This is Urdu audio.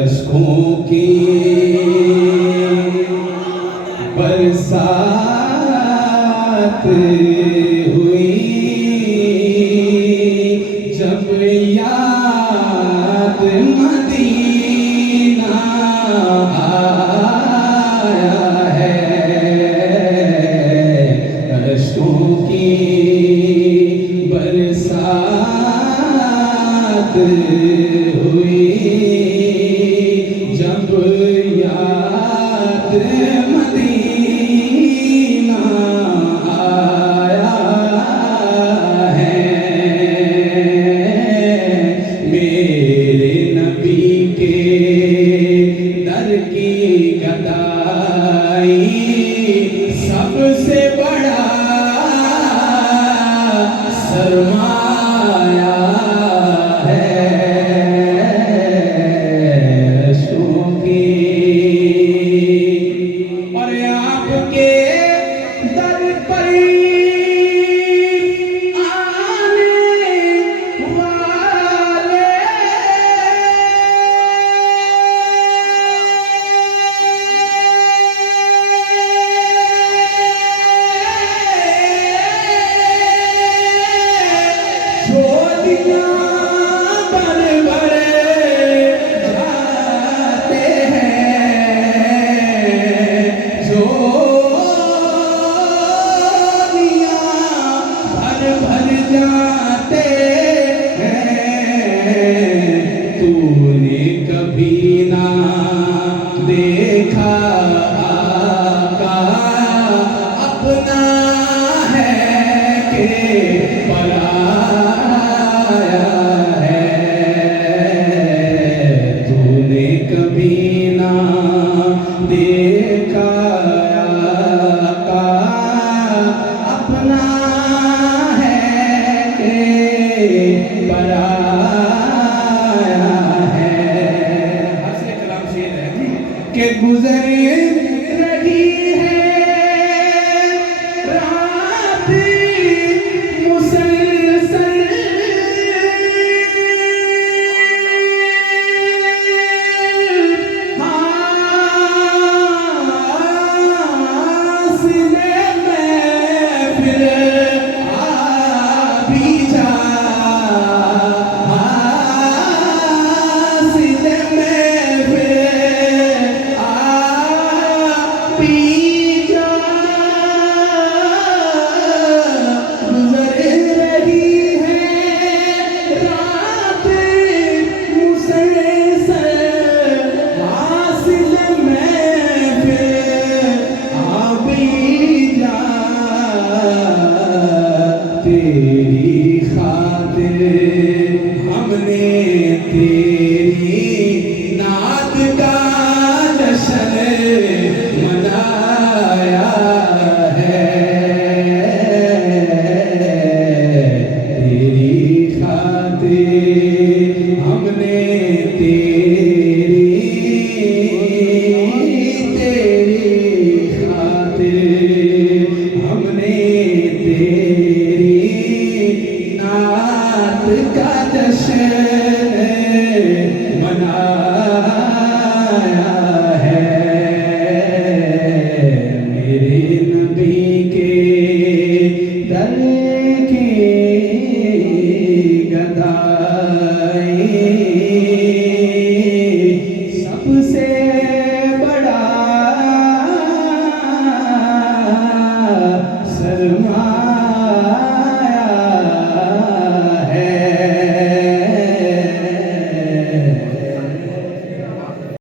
اشکوں کی برسات ہوئی جب یاد مدینہ آیا ہے، اشکوں کی برسات ہوئی جب یاد مدینہ آیا ہے، میرے نبی کے در کی گدائی سب سے بڑا سرمایہ ہے، اشکوں کی اور آپ کے در پر آنے والے جھولیاں بھر بھر جاتے ہیں، جھولیاں بھر بھر جاتے ہیں، تو نے کبھی نہ دیکھا آقا اپنا ہے کہ پرایا ہے، تو نے کبھی نہ دیکھا آقا اپنا ہے کہ پرایا ہے، حسن کلام شعر ہے کہ گزر رہی ہے رات مسلسل، سینے میں پھر آ بھی جا، سینے میں پھر آ بھی جا، گزر رہی ہے رات مسلسل، حاصل میں پھر آ بھی جا، تیری خاطر ہم نے تیری نعت کا جشن منایا ہے، تیری خاطر ہم نے تیری خاطر ہم نے تیری نعت کا جشن منایا ہے، میرے نبی کے در